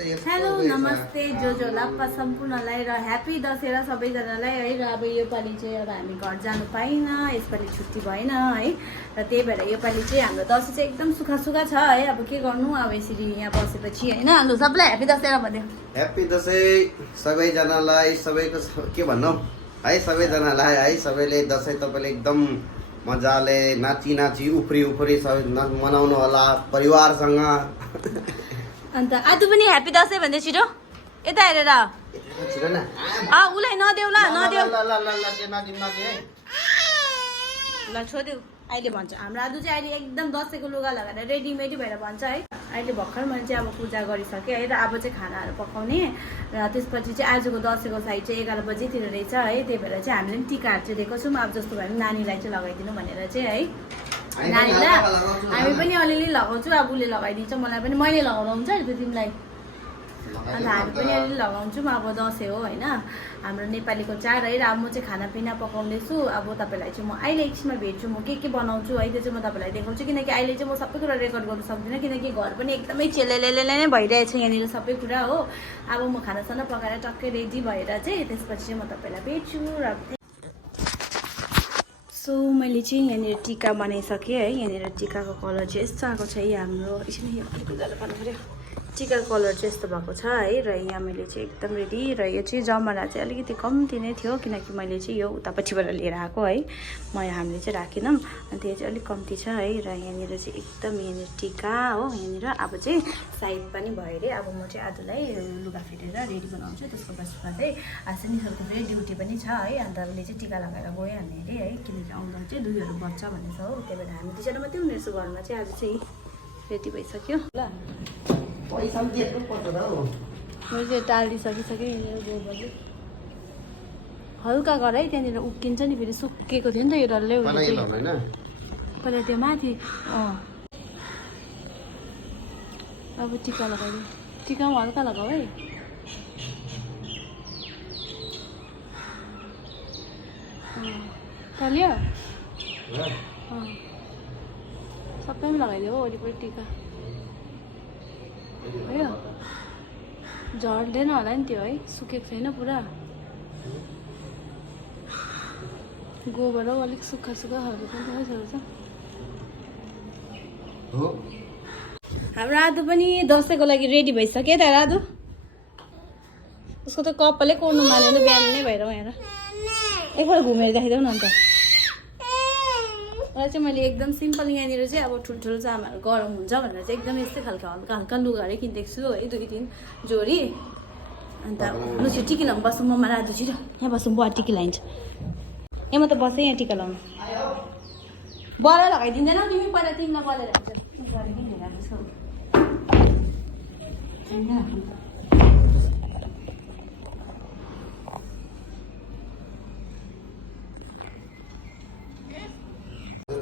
Hello नमस्ते जो लाप्पा सम्पूर्णलाई र ह्याप्पी दसैँ र सबैजनालाई है। र अब योपालि चाहिँ अब हामी घर जानु पाइनँ, यसपालि छुट्टी भएन है। र त्यही भएर योपालि चाहिँ हाम्रो दसैँ चाहिँ एकदम सुखा सुखा छ है। अब के गर्नु, अब यसरी यहाँ बसेपछि होइन। लु सबलाई ह्याप्पी दसैँ र भन्यो। ह्याप्पी दसैँ सबैजनालाई, सबैको के भन्नु है, सबैजनालाई है। सबैले दसैँ तपाईँले एकदम मजाले नाची नाची उफ्री उफ्री सबै मनाउनु होला परिवारसँग। अन्त आज पनि ह्याप्पी दसैँ भन्दै छिटो यता हेरेर छिटो न उसलाई नदेऊ ल नदेऊ ल छोड्देऊ। अहिले भन्छ हाम्रो आदु चाहिँ अहिले एकदम दसैँको लुगा लगाएर रेडीमेडी भएर भन्छ है। अहिले भर्खर मैले चाहिँ अब पूजा गरिसकेँ है। र अब चाहिँ खानाहरू पकाउने र त्यसपछि चाहिँ आजको दसैँको साइड चाहिँ 11 बजीतिर रहेछ है। त्यही भएर चाहिँ हामीले पनि टिकाहरू चाहिँ दिएको छौँ। अब जस्तो भयो भने नानीलाई चाहिँ लगाइदिनु भनेर चाहिँ है। नानीलाई हामी पनि अलिअलि लगाउँछु, अब उसले लगाइदिन्छ, मलाई पनि मैले लगाउनु हुन्छ नि तिमीलाई। अन्त हामी पनि अलिअलि लगाउँछौँ। अब दसैँ हो होइन, हाम्रो नेपालीको चाड है। र अब म चाहिँ खानापिना पकाउँदैछु। अब तपाईँलाई चाहिँ म अहिले एकछिनमा भेट्छु, म के बनाउँछु है त्यो चाहिँ म तपाईँलाई देखाउँछु। किनकि अहिले चाहिँ म सबै कुरा रेकर्ड गर्नु सक्दिनँ, किनकि घर पनि एकदमै चेलेले नै भइरहेछ यहाँनिर सबै कुरा हो। अब म खानासाना पकाएर टक्कै रेडी भएर चाहिँ त्यसपछि चाहिँ म तपाईँलाई भेट्छु। र सो मैले चाहिँ यहाँनिर टिका बनाइसकेँ है। यहाँनिर टिकाको कलर चाहिँ यस्तो आएको छ है। हाम्रो एकछिन यो अलिक उज्यालो पार्नु पऱ्यो। टिकाको कलर चाहिँ यस्तो भएको छ है। र यहाँ मैले चाहिँ एकदम रेडी। र यो चाहिँ जमरा चाहिँ अलिकति कम्ती नै थियो, किनकि मैले चाहिँ यो उतापट्टिबाट लिएर आएको है। हामीले चाहिँ राखेनौँ, अनि त्यो चाहिँ अलिक कम्ती छ है। र यहाँनिर चाहिँ एकदम यहाँनिर टिका हो। यहाँनिर अब चाहिँ साइड पनि भयो अरे। अब म चाहिँ आजलाई लुगा फेरेर रेडी बनाउँछु। त्यसको पछिमा चाहिँ निशलको फेरि ड्युटी पनि छ है। अन्त उसले चाहिँ टिका लगाएर गइहाल्ने अरे है, किनकि आउँदा चाहिँ 2 बज्छ भन्ने छ हो। त्यही भएर हामी दुईजना मात्रै हुनेछु घरमा चाहिँ। आज चाहिँ रेडी भइसक्यो ल। पैसा पनि दिएको पर्छ त हौ। मैले चाहिँ टालिसकिसकेँ यहाँनिर गोबरले। हल्का गर है, त्यहाँनिर उक्किन्छ नि फेरि। सुकेको थियो नि त यो डल्लै पहिला त्यो माथि। अब टिका लगाइदिउँ। टिका पनि हल्का लगाऊ है। टाल्यो सबैमा लगाइदियो हो वरिपरि टिका भयो। झर्दैन होला नि त्यो है, सुकेको छैन पुरा। गोबर हो, अलिक सुक्खा सुक्खा खालको पनि छ। हाम्रो आदु पनि दसैँको लागि रेडी भइसक्यो त आदु। उसको त कपालै कोर्नु मानेन, बिहान नै भएर हेर। एकपल्ट घुमेर देखाइदेऊ न अन्त। र चाहिँ मैले एकदम सिम्पल यहाँनिर चाहिँ अब ठुल्ठुलो जामाहरू गरम हुन्छ भनेर चाहिँ एकदम यस्तै खालको हल्का हल्का लुगाहरू किनिदिएको छु है, 2-3 जोडी। अन्त लु छिटो टिकी लाउँ, बस्नु मम्मा राजु छिटो यहाँ बस्नु, बुवा टिकी लगाइन्छ। यहाँ म त बसेँ, यहाँ टिका लाउनु। बरा लगाइदिँदैन तिमी, पहिला तिमीलाई बरा लगाइन्छ।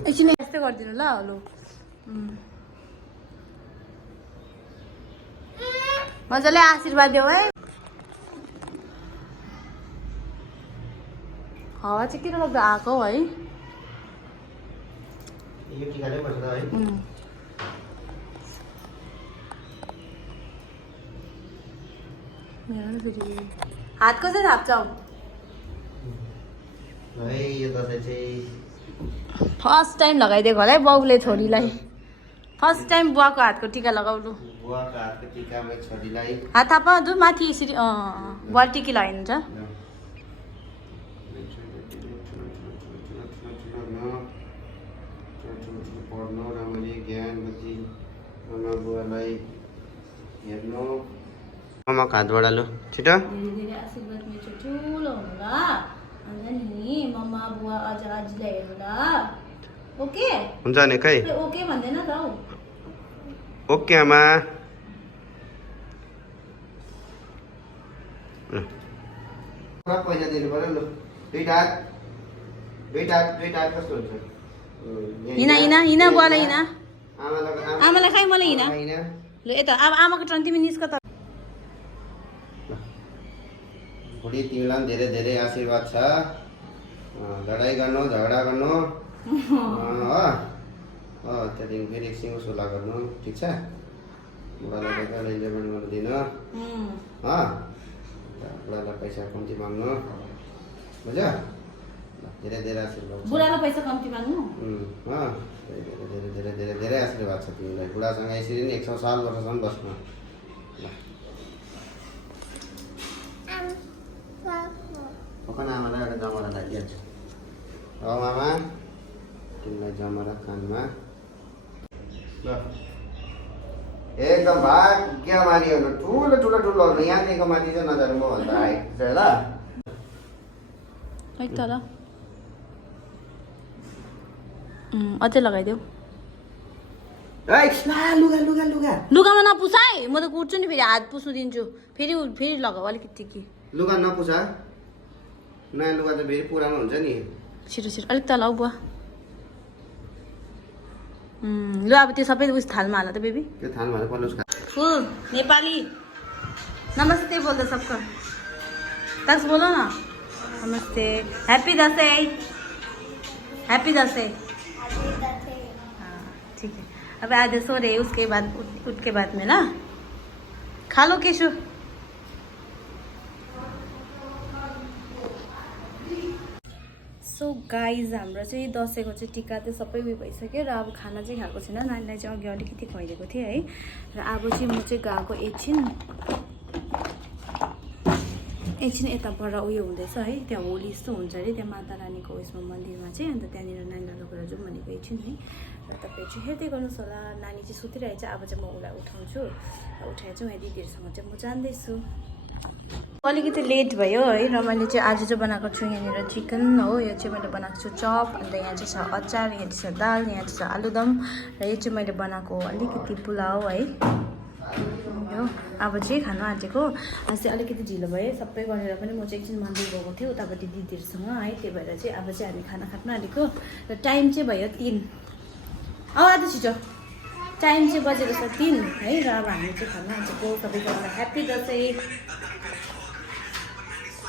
एकछिन यस्तै गरिदिनु ल। लु मजाले आशीर्वाद देऊ है। हावा चाहिँ किन लाग्दो आएको है। हातको चाहिँ थाप्छौ फर्स्ट टाइम लगाइदिएको होला है बाउले छोरीलाई। फर्स्ट टाइम बुवाको हातको टिका लगाउनु। हात थापा दु माथि यसरी। बुवा टिकी लगाइदिन्छ। मम्माको हातबाट लु छिटो। धेरै आशीर्वाद मेरो ठुलो हुनु ल। अन्त नि मम्मा बुवा अझ अझीलाई हेर्नु ल। ओके हुन्छ नि खै ओके भन्दैन त हौ। ओके आमा। पैसा दिनु पर्यो लु। दुईटा हात कस्तो हुन्छ? हिना बुवालाई हिना। आमालाई खाइ मलाई हिना। ल यता अब आमाको टर्न, तिमी निस्क त। बुढी तिमीलाई पनि धेरै धेरै आशीर्वाद छ। लडाइँ गर्नु, झगडा गर्नु हो। त्यहाँदेखि फेरि एकछिन उसो गर्नु, ठिक छ? बुढालाई पैसा इन्जोयमेन्ट गर्नु दिनु बुढालाई पैसा कम्ती माग्नु बुझ्यो धेरै धेरै आशीर्वाद बुढालाई पैसा कम्ती माग्नु धेरै धेरै धेरै धेरै आशीर्वाद छ तिमीलाई बुढासँग यसरी नै 100 साल वर्षसम्म बस्नु पकाउन आमालाई एउटा जमरा राखिहाल्छु मामा तिमीलाई जमरा कानमा ल एकदम भाग्यमानी हुनु ठुलो ठुलो ठुलो हुनु यहाँदेखिको माथि चाहिँ नजानु म भन्दा हाइट चाहिँ ल है त ल अझै लगाइदेऊ लुगा लुगा लुगा लुगामा नपुस है म त कुट्छु नि फेरि हात पुस्नु दिन्छु फेरि लगाऊ अलिकति कि लुगा नपुस नयाँ लुगा त फेरि पुरानो हुन्छ नि छिटो छिटो अलिक तल बुवा ल अब त्यो सबै उस थालमा हाल त बेबी त्यो थालमा हालेर पल्लो फुल नेपाली नमस्ते बोल्दा सबको तक्स बोलो न नमस्ते हैप्पी दशैं हैप्पी दशैं हाँ ठीक है अब आज सो रहे उसके बाद उठ के बाद में ना खा लो केशु सो गाइज हाम्रो चाहिँ दसैँको चाहिँ टिका चाहिँ सबै उयो भइसक्यो र अब खाना चाहिँ खाएको छैन नानीलाई चाहिँ अघि अलिकति खुवाइदिएको थिएँ है र अब चाहिँ म चाहिँ गएको एकछिन यताबाट उयो हुँदैछ है त्यहाँ होली जस्तो हुन्छ अरे त्यहाँ माता रानीको उयसमा मन्दिरमा चाहिँ अन्त त्यहाँनिर नानीलाई लगेर जाउँ भनेको एकछिन है र तपाईँ चाहिँ हेर्दै गर्नुहोस् होला नानी चाहिँ सुतिरहेछ अब चाहिँ म उसलाई उठाउँछु उठाएर चाहिँ उहाँ दिदीहरूसँग चाहिँ म जाँदैछु अलिकति लेट भयो है र मैले चाहिँ आज चाहिँ बनाएको छु यहाँनिर चिकन हो यो चाहिँ मैले बनाएको छु चप अन्त यहाँ चाहिँ छ अचार यहाँ चाहिँ छ दाल यहाँ चाहिँ छ आलुदम र यो चाहिँ मैले बनाएको अलिकति पुलाउ है यो अब चाहिँ खानु आँटेको आज चाहिँ अलिकति ढिलो भयो सबै गरेर पनि म चाहिँ एकछिन मन्दिर गएको थिएँ उतापट्टि दिदीहरूसँग है त्यही भएर चाहिँ अब चाहिँ हामी खाना खानु आँटेको र टाइम चाहिँ भयो 3 आज छिटो टाइम चाहिँ बजेको छ 3 है र अब हामी चाहिँ खानु आँटेको सबैजना ह्याप्पी दसैँ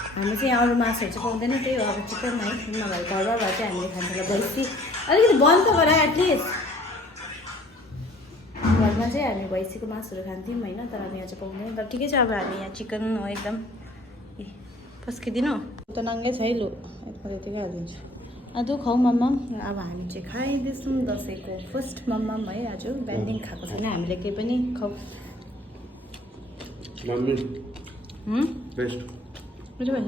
हाम्रो चाहिँ अरू मासुहरू चाहिँ पाउँदैन त्यही हो अब चिकन है नभए घरबाट चाहिँ हामीले खान्छौँ भैँसी अलिकति बन्द त गर एटलिस्ट घरमा चाहिँ हामी भैँसीको मासुहरू खान्थ्यौँ होइन तर अब यहाँ चाहिँ पाउँदैन तर ठिकै छ अब हामी यहाँ चिकन हो एकदम ए पस्किदिनु त नाङ्गै छ है लु त्यतिकै हालिदिन्छु आज खाऊ मम्मा अब हामी चाहिँ खाइदिन्छौँ दसैँको फर्स्ट मम्मा है आज बिहानदेखि खाएको छैन हामीले केही पनि खाऊ बेस्ट बुझ्यो भएन